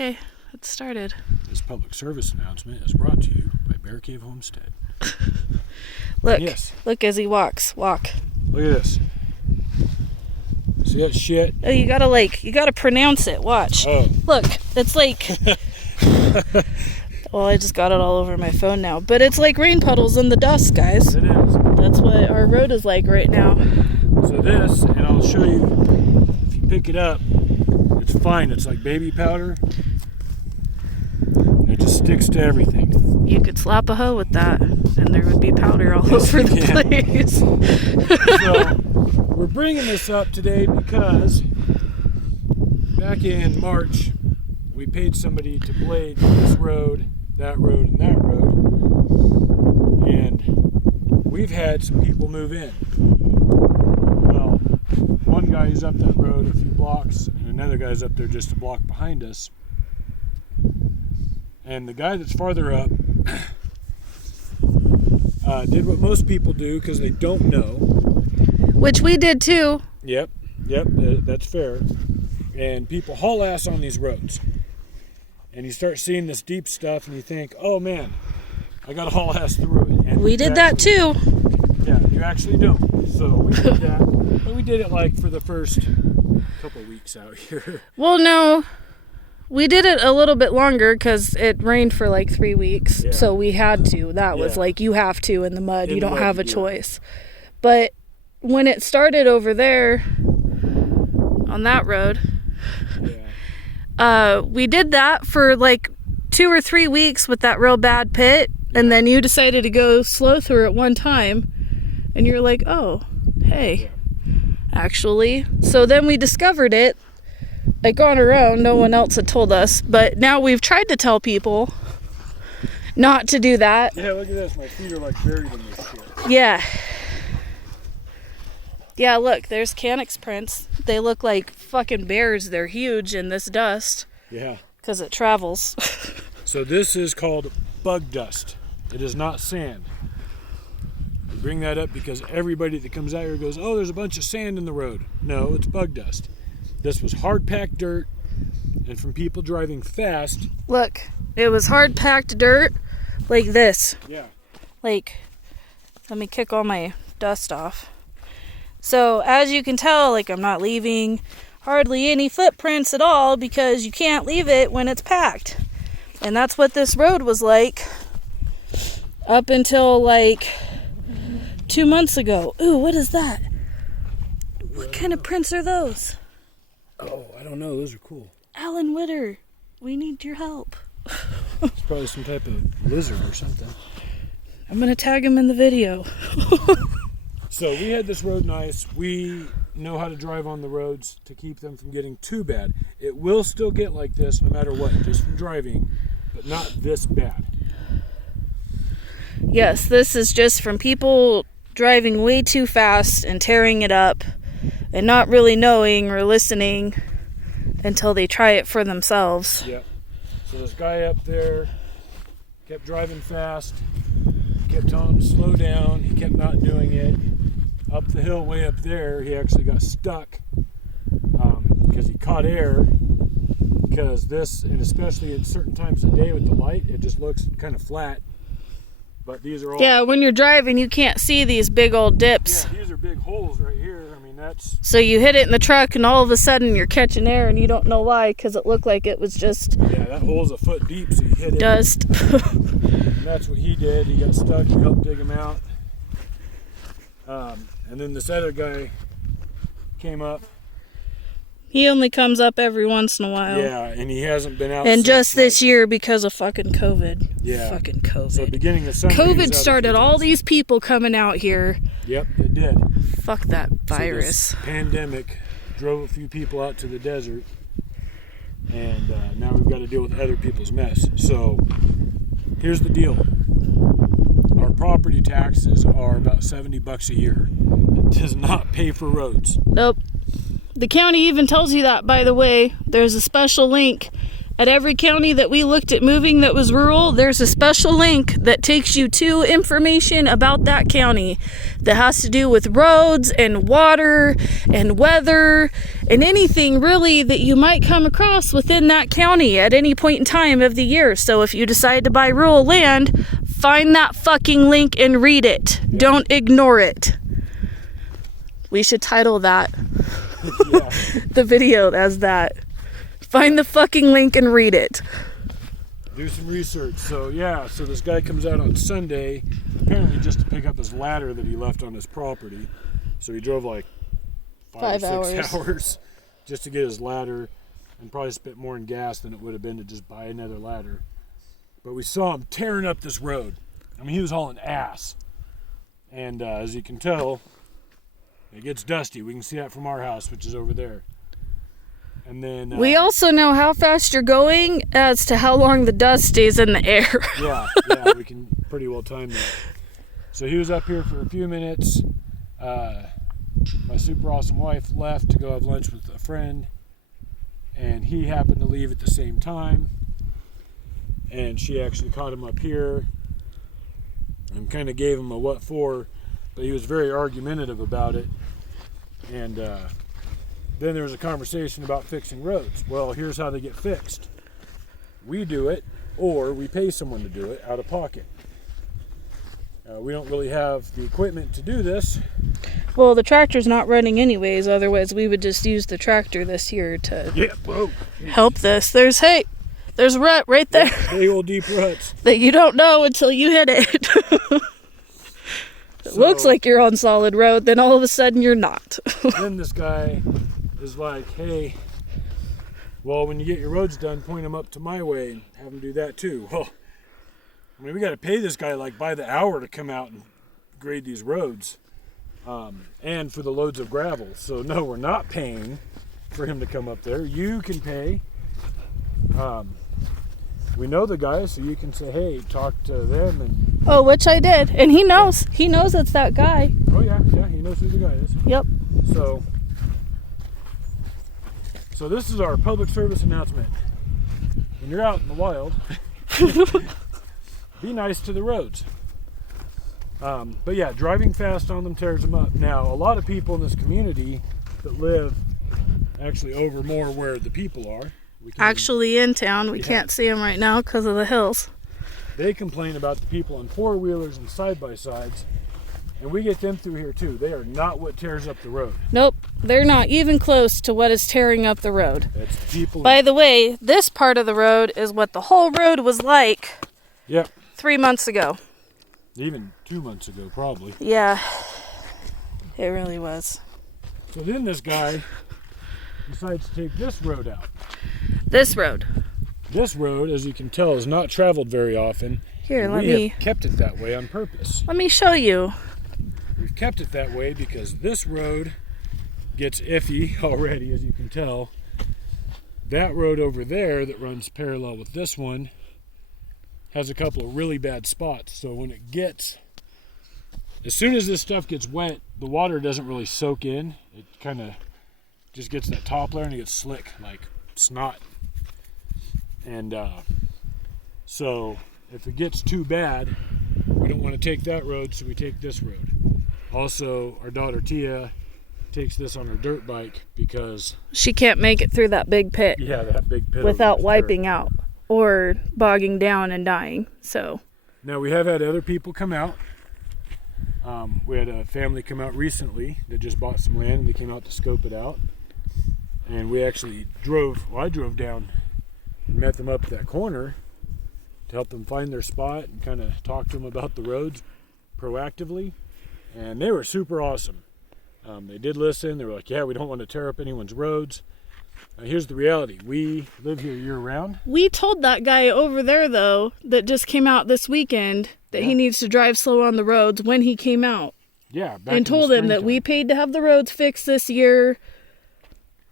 Okay, it started. This public service announcement is brought to you by Bear Cave Homestead. Look, yes. Look as he walks. Walk. Look at this. See that shit? Oh, you gotta pronounce it. Watch. Oh. Look, it's like... Well, I just got it all over my phone now. But it's like rain puddles in the dust, guys. It is. That's what our road is like right now. So this, and I'll show you, if you pick it up, it's fine. It's like baby powder. It just sticks to everything. You could slap a hoe with that, and there would be powder all over the place. So, we're bringing this up today because back in March, we paid somebody to blade this road, that road, and that road. And we've had some people move in. Well, one guy's up that road a few blocks, and another guy's up there just a block behind us. And the guy that's farther up did what most people do because they don't know. Which we did too. Yep, that's fair. And people haul ass on these roads. And you start seeing this deep stuff and you think, oh man, I gotta haul ass through it. And we did that too. Yeah, you actually don't. So we did that. But we did it like for the first couple weeks out here. Well, no. We did it a little bit longer because it rained for like 3 weeks. Yeah. So we had to. That was like, you have to in the mud. You don't have a choice. But when it started over there on that road, we did that for like 2 or 3 weeks with that real bad pit. And then you decided to go slow through it one time. And you're like, oh, hey, actually. So then we discovered it. Like on our own, no one else had told us, but now we've tried to tell people not to do that. Yeah, look at this. My feet are like buried in this shit. Yeah. Yeah, look, there's Canucks prints. They look like fucking bears. They're huge in this dust. Yeah. Because it travels. So this is called bug dust. It is not sand. I bring that up because everybody that comes out here goes, oh, there's a bunch of sand in the road. No, it's bug dust. This was hard-packed dirt, and from people driving fast. Look, it was hard-packed dirt like this. Yeah. Like, let me kick all my dust off. So, as you can tell, like, I'm not leaving hardly any footprints at all because you can't leave it when it's packed. And that's what this road was like up until, like, 2 months ago. Ooh, what is that? What kind of prints are those? Oh, I don't know. Those are cool. Alan Witter, we need your help. It's probably some type of lizard or something. I'm going to tag him in the video. So we had this road nice. We know how to drive on the roads to keep them from getting too bad. It will still get like this no matter what, just from driving, but not this bad. Yes, this is just from people driving way too fast and tearing it up. And not really knowing or listening until they try it for themselves. Yep. So this guy up there kept driving fast, kept telling him to slow down. He kept not doing it. Up the hill way up there, he actually got stuck because he caught air. Because this, and especially at certain times of day with the light, it just looks kind of flat. But these are all... Yeah, when you're driving, you can't see these big old dips. Yeah, these are big holes right here. I mean, that's... So you hit it in the truck, and all of a sudden you're catching air, and you don't know why, because it looked like it was just... Yeah, that hole's a foot deep, so you hit it. Dust. And that's what he did. He got stuck. We helped dig him out. And then this other guy came up. He only comes up every once in a while. Yeah, and he hasn't been out and since, just this year because of fucking COVID. Yeah. Fucking COVID. So beginning of summer, he was COVID out started a few all times. these people coming out here. Yep, it did. Fuck that virus. So this pandemic drove a few people out to the desert, and now we've got to deal with other people's mess. So here's the deal. Our property taxes are about $70 a year. It does not pay for roads. Nope. The county even tells you that, by the way. There's a special link At every county that we looked at moving that was rural, there's a special link that takes you to information about that county that has to do with roads and water and weather and anything really that you might come across within that county at any point in time of the year. So if you decide to buy rural land, find that fucking link and read it. Yeah. Don't ignore it. We should title that the video as that. Find the fucking link and read it. Do some research. So this guy comes out on Sunday, apparently just to pick up his ladder that he left on his property. So he drove like 5 or 6 hours just to get his ladder, and probably spent more in gas than it would have been to just buy another ladder. But we saw him tearing up this road. I mean, he was hauling ass. And as you can tell, it gets dusty. We can see that from our house, which is over there. And then we also know how fast you're going as to how long the dust stays in the air. yeah, we can pretty well time that. So he was up here for a few minutes. My super awesome wife left to go have lunch with a friend, and he happened to leave at the same time. And she actually caught him up here and kind of gave him a what for, but he was very argumentative about it. And then there was a conversation about fixing roads. Well, here's how they get fixed. We do it, or we pay someone to do it out of pocket. We don't really have the equipment to do this. Well, the tractor's not running anyways, otherwise we would just use the tractor this year to help this. There's a rut right there. Big old deep ruts. That you don't know until you hit it. It looks like you're on solid road, then all of a sudden you're not. Then this guy is like, hey, well, when you get your roads done, point them up to my way and have them do that too. Well, I mean, we got to pay this guy like by the hour to come out and grade these roads, and for the loads of gravel. So no, we're not paying for him to come up there. You can pay. We know the guy, so you can say, hey, talk to them. And oh, which I did. And he knows it's that guy. Oh yeah, he knows who the guy is. Yep. So this is our public service announcement. When you're out in the wild, be nice to the roads. But yeah, driving fast on them tears them up. Now, a lot of people in this community that live actually over more where the people are. Actually in town. We can't see them right now because of the hills. They complain about the people on four-wheelers and side-by-sides, and we get them through here too. They are not what tears up the road. Nope, they're not even close to what is tearing up the road. That's people. By the way, this part of the road is what the whole road was like 3 months ago. Even 2 months ago, probably. Yeah, it really was. So then this guy decides to take this road out. This road, as you can tell, is not traveled very often. Here, we have kept it that way on purpose. Let me show you. We've kept it that way because this road gets iffy already, as you can tell. That road over there that runs parallel with this one has a couple of really bad spots. So when it gets, as soon as this stuff gets wet, the water doesn't really soak in. It kind of just gets that top layer and it gets slick like snot. And so if it gets too bad, we don't want to take that road, so we take this road. Also, our daughter Tia takes this on her dirt bike because she can't make it through that big pit. Yeah, that big pit without wiping out or bogging down and dying. So now we have had other people come out. We had a family come out recently that just bought some land and they came out to scope it out. And we actually I drove down and met them up at that corner to help them find their spot and kind of talk to them about the roads proactively. And they were super awesome. They did listen. They were like, yeah, we don't want to tear up anyone's roads. Here's the reality. We live here year-round. We told that guy over there, though, that just came out this weekend that he needs to drive slow on the roads when he came out. Yeah, and told him that we paid to have the roads fixed this year.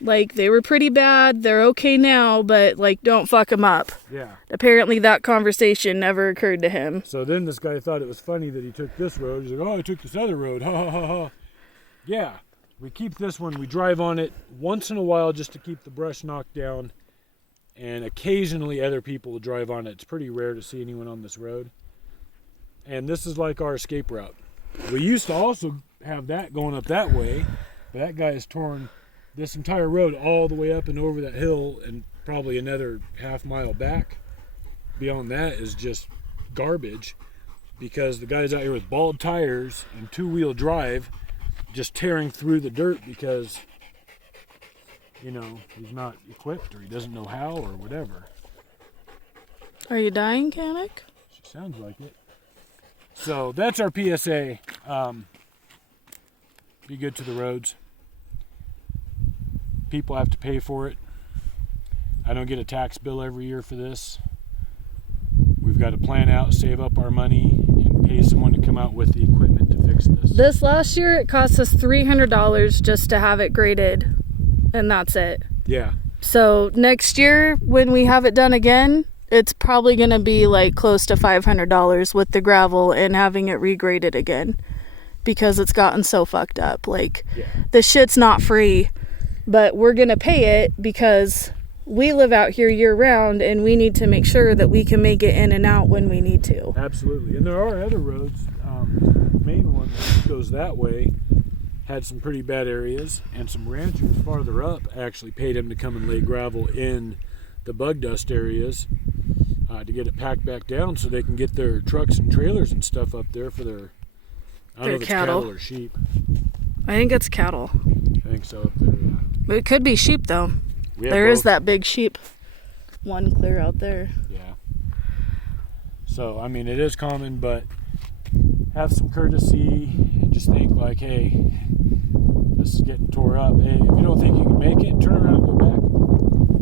Like, they were pretty bad. They're okay now, but, like, don't fuck them up. Yeah. Apparently that conversation never occurred to him. So then this guy thought it was funny that he took this road. He's like, oh, I took this other road. Ha, ha, ha, ha. Yeah. We keep this one. We drive on it once in a while just to keep the brush knocked down. and occasionally other people will drive on it. It's pretty rare to see anyone on this road. And this is like our escape route. We used to also have that going up that way, but that guy has torn this entire road all the way up and over that hill and probably another half mile back. Beyond that is just garbage, because the guy's out here with bald tires and two-wheel drive just tearing through the dirt because, you know, he's not equipped or he doesn't know how or whatever. Are you dying, Canik? She sounds like it. So that's our PSA. Be good to the roads. People have to pay for it. I don't get a tax bill every year for this. We've got to plan out, save up our money, and pay someone to come out with the equipment to fix this. This last year, it cost us $300 just to have it graded, and that's it. Yeah. So next year, when we have it done again, it's probably going to be like close to $500 with the gravel and having it regraded again, because it's gotten so fucked up. Like, Yeah. the shit's not free, but we're going to pay it because we live out here year round and we need to make sure that we can make it in and out when we need to. Absolutely. And there are other roads. The main one that goes that way had some pretty bad areas, and some ranchers farther up actually paid him to come and lay gravel in the bug dust areas to get it packed back down so they can get their trucks and trailers and stuff up there for their, I don't know if it's cattle or sheep. I think it's cattle. I think so up there, yeah. But it could be sheep though. There is that big sheep one clear out there. Yeah. So, I mean, it is common, but have some courtesy and just think like, hey, this is getting tore up. Hey, if you don't think you can make it, turn around and go back.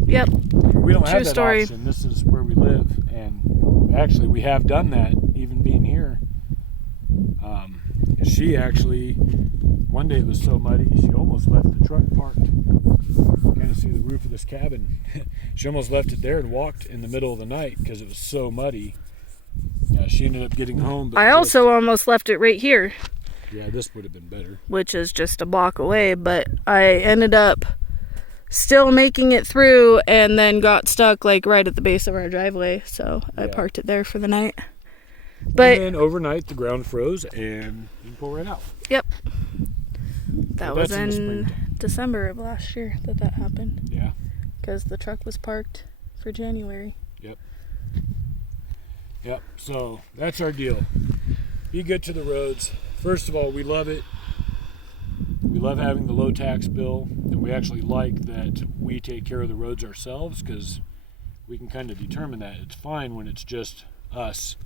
Yep. We don't have True that story. option. This is where we live, and actually we have done that, even being here. She actually, one day it was so muddy, she almost left the truck parked. You kind of see the roof of this cabin. She almost left it there and walked in the middle of the night because it was so muddy. She ended up getting home. But I also almost left it right here, yeah, this would have been better. which is just a block away, but I ended up still making it through and then got stuck like right at the base of our driveway, so I Yeah. parked it there for the night. But And then overnight the ground froze and you can pull right out. yep, that So was that's in the in springtime. December of last year that happened, Yeah. because the truck was parked for January. Yep, so that's our deal. Be good to the roads. First of all, we love it. We love having the low tax bill, and we actually like that we take care of the roads ourselves because we can kind of determine that. It's fine when it's just us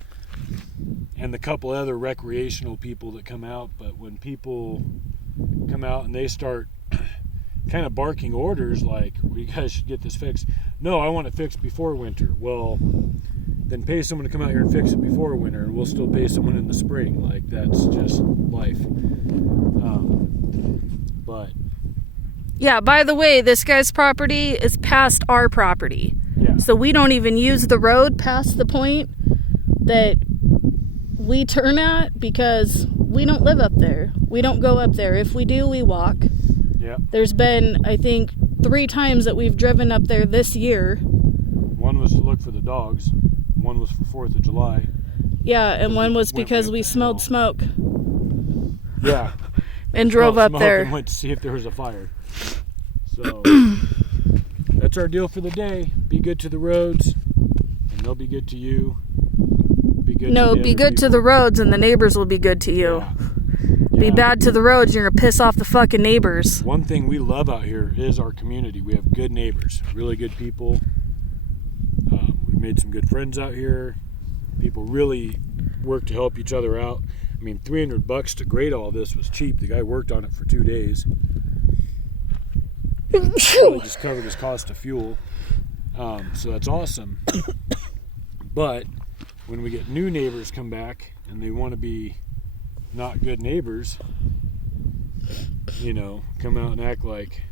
and the couple other recreational people that come out, but when people come out and they start kind of barking orders like, well, you guys should get this fixed. No, I want it fixed before winter. Well, then pay someone to come out here and fix it before winter, and we'll still pay someone in the spring. Like, that's just life. But Yeah, by the way, this guy's property is past our property. yeah, So we don't even use the road past the point that we turn at because we don't live up there. We don't go up there. If we do, we walk. yeah. There's been, I think, 3 times that we've driven up there this year. One was to look for the dogs. One was for 4th of July. Yeah, and one was Went because way we up the smelled hill. smoke Yeah. and drove Smelled up smoke there. and went to see if there was a fire. So that's our deal for the day. Be good to the roads, and they'll be good to you. Be good. No, to the be other good to people. the roads and the neighbors will be good to you. Yeah. Be Yeah. bad to the roads, you're gonna piss off the fucking neighbors. One thing we love out here is our community. We have good neighbors, really good people. We've made some good friends out here. People really work to help each other out. I mean, $300 to grade all this was cheap. The guy worked on it for 2 days. Really just covered his cost of fuel. So that's awesome. But when we get new neighbors come back and they want to be not good neighbors, you know, come out and act like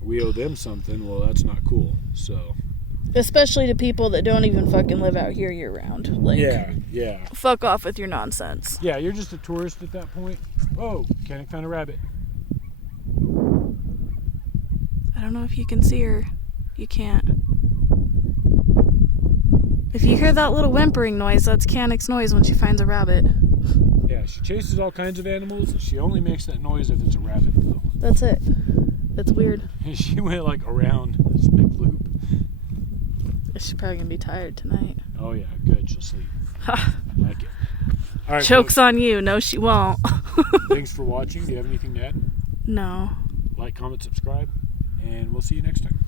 we owe them something, well, that's not cool. So Especially to people that don't even fucking live out here year round. Like, yeah, fuck off with your nonsense. yeah. You're just a tourist at that point. Oh, Kenny found a rabbit. I don't know if you can see her. You can't. If you hear that little whimpering noise, that's Canic's noise when she finds a rabbit. Yeah, she chases all kinds of animals. She only makes that noise if it's a rabbit, though. That's it. It's weird. She went like around this big loop. She's probably gonna be tired tonight. Oh yeah, good. She'll sleep. Ha. I like it. All right. Joke's on you. No, she won't. Thanks for watching. Do you have anything to add? No. Like, comment, subscribe, and we'll see you next time.